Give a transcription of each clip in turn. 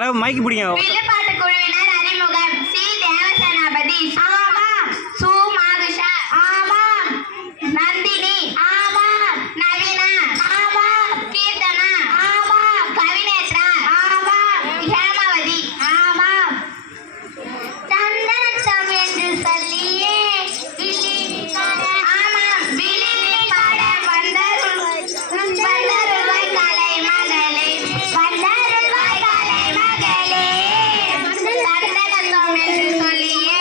யாராவது மைக்கு பிடிங்க. வில்லுப்பாட்டு குழுவினர் அறிமுகம். சி தேவசேனாபதி. ஆமாம். சு மாதுஷா. ஆமாம். நந்தினி. ஆமாம். நவீனா. ஆமாம். கீர்த்தனா. ஆமாம். கவினேத்ரா. ஆமாம். ஹேமாவதி. ஆமாம். சந்தனத்தம் என்று சொல்லியே ஆமாம் விழியில் பாட வந்தருள்வாய் கலை மகளே, வந்தருள்வாய் கலை மகளே. சந்தனத்தம் என்று சொல்லியே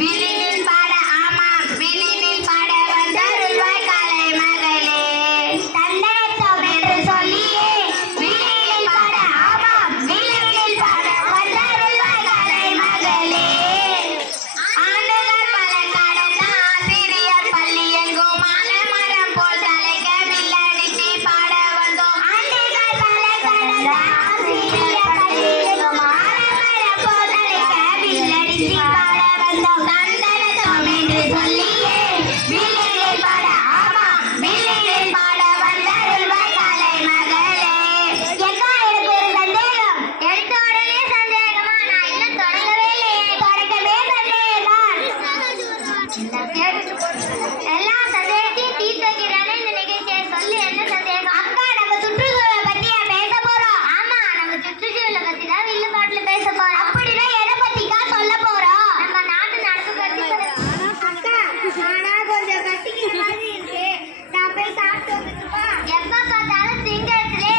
விழியில் பாட ஆமாம் விழியில் பாட வந்தருள்வாய் கலை மகளே. சந்தனத்தம் என்று சொல்லியே விழியில் பாட ஆமாம் விழியில் பாட வந்தருள்வாய் கலை மகளே. ஆண்டுகள் பல கடந்த ஆசிரியர் பள்ளி எங்கும் ஆலமரம் போல் தலைக்க வில்லடிச்சு பாட வந்தோம். ஆண்டுகள் பல கடந்த ஆசிரியர் பள்ளி எங்கும் ஆலமரம் போல் தலைக்க வில்லடிச்சு பாட வந்தோம். சந்தனத்தம் என்று சொல்லியே வில்லில் பாட ஆமாம் வில்லில் பாட வந்தருள்வாய் கலை மகளே. எக்கா எனக்கு ஒரு சந்தேகம். எடுத்த உடனே சந்தேகமா? நான் இன்னும் தொடங்கவே இல்லையே. தொடக்கமே சந்தேகம்தான். எல்லா சந்தேகத்தையும் தீர்த்து வைக்கிறானே இந்த நிகழ்ச்சியை. சொல்லு, என்ன சந்தேகம்? அக்கா, நம்ம சுற்றுச்சூழலை பத்தியா பேச போறோம்? ஆமா, நம்ம சுற்றுச்சூழலை பத்தி தான் வில்லுப்பாட்டுல பேச போறோம். அப்படின்னா எதை பத்திக்கா சொல்ல போறோம்? நம்ம நாட்டு நடப்பு பத்தி அக்கா, ஆனா கொஞ்சம் கட்டிக்கிற மாதிரி இருக்கு. நான் போய் சாப்பிட்டு வந்துட்டுமா? எப்ப பார்த்தாலும் திங்கறதுலே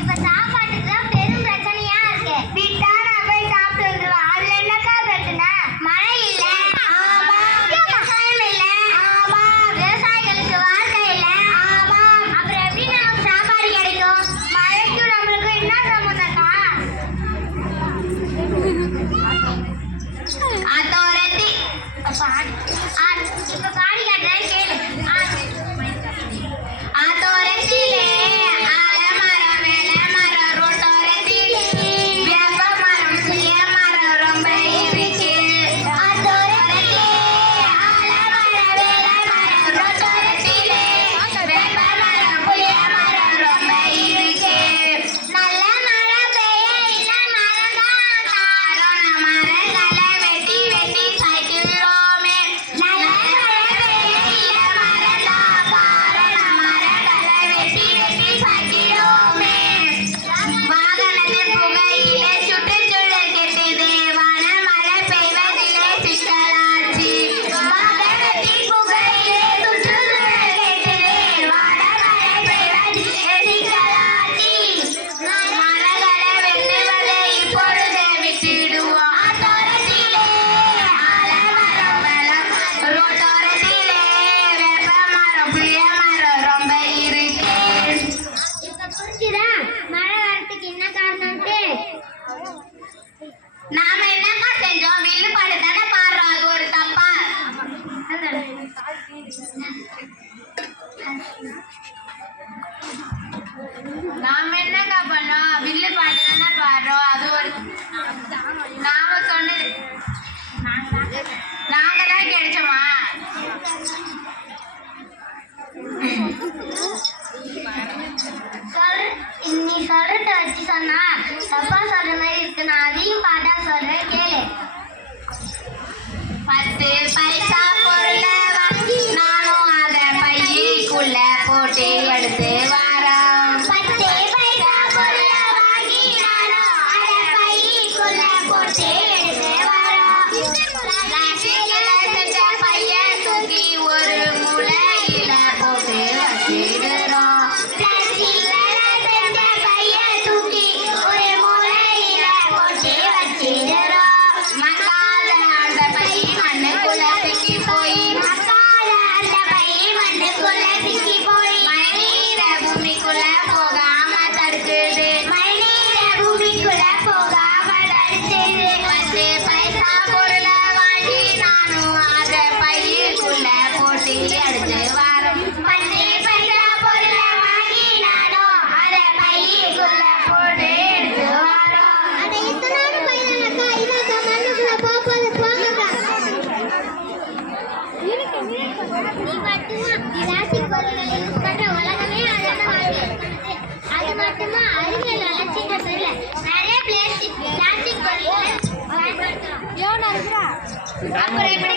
இப்ப சாப்பாட்டுக்கு தான் பெரும் பிரச்சனையா இருக்கு. விட்டா நான் போய் சாப்பிட்டு வந்துருவேன். அதுல என்னக்கா பிரச்சனை? மழை இல்ல. ஆமா. விவசாயம் இல்ல. ஆமா. விவசாயிகளுக்கு வாழ்க்கை இல்ல. ஆமா. அப்புறம் எப்படி நமக்கு சாப்பாடு கிடைக்கும்? மழைக்கும் நம்மளுக்கும் என்ன சம்பந்தம்க்கா? அத்தோரத்தி இப்ப பாடி காட்டுறேன் கேளு. ஆத்தோரத்திலே ஆலமரம் வேலமரம் ரோட்டோரத்திலே வேப்பமரம் புளியமரம் ரொம்ப இருக்கு. ஆத்தோரத்திலே ஆலமரம் வேலமரம் ரோட்டோரத்திலே வேப்பமரம் புளியமரம் ரொம்ப இருக்கு. நல்ல மழை பெய்ய மரம்தான் காரணம். மரங்களை வெட்டி வெட்டி சாய்க்கிறோமே. நல்ல மழை பெய்ய மரம்தான் காரணம். மரங்களை வெட்டி வெட்டி சாய்க்கிறோமே. வாகனத்தின் புகையிலே சுற்றுச்சூழல் கெட்டது. வான மழை பெய்வதிலே சிக்கலாச்சு. வாகனத்தின் புகையிலே சுற்றுச்சூழல் கெட்டது. வான மழை பெய்வதிலே சிக்கலாச்சு. மரங்களை வெட்டுவதை இப்பொழுதே விட்டுடுவோம். ஆத்தோரத்திலே ஆலமரம் வேலமரம் ரோட்டோரத்திலே வேப்பமரம் புளியமரம் ரொம்ப இருக்கு. இப்ப புரிஞ்சுதா மழை வரத்துக்கு என்ன காரணம்ட்டு? நாம என்னக்கா செஞ்சோம்? வில்லுப்பாடு தானே பாடுறோம். அது ஒரு தப்பா? நாம என்னக்கா பண்ணோம்? வில்லுப்பாடு தானே பாடுறோம். அது ஒரு நாம சொன்னது நாங்க தான் கிடைச்சோமா? நீ சொல்றத வச்சு சொன்னா தப்பா சொல்ற மாதிரி இருக்கு. நான் அதையும் பாட்டா சொல்றேன் கேளு. 10 பைசா பொருளை வாங்கி நானும் அதை பைக்குள்ள போட்டு எடுத்து வரோம். 10 பைசா பொருளை வாங்கி நானும் அதை பைக்குள்ள போட்டு எடுத்து வரோம். பிளாஸ்டிக்ல செஞ்ச பைய தூக்கி ஒரு மூலையில போட்டு வச்சிடுறோம். பிளாஸ்டிக்ல செஞ்ச பைய தூக்கி ஒரு மூலையில போட்டு வச்சிடுறோம். மக்காத அந்த பை மண்ணுக்குள்ள சிக்கி போய் மழைநீர பூமிக்குள்ள போகாம தடுக்குது. 10 பைசா பொருளை வாங்கி நானும் அதை பைக்குள்ள போட்டு எடுத்து வரோம். 10 பைசா பொருளை வாங்கி நானும் அதை பைக்குள்ள போட்டு எடுத்து வரோம். அதை இத்தனாலும் பையனக்கா இதற்கா மண்ணுக்குள்ள போகுது போகுதா? நீ மட்டுமா பிளாஸ்டிக் பொருட்களை யூஸ் பண்ற உலகமே அதான் வாழ்க்கை. அது மட்டுமா அறிவியல் வளர்ச்சின்ற பேர்ல நிறைய பிளாஸ்டிக் பிளாஸ்டிக் பொருட்களை பயன்படுத்தலாம். அப்புறம் எப்படி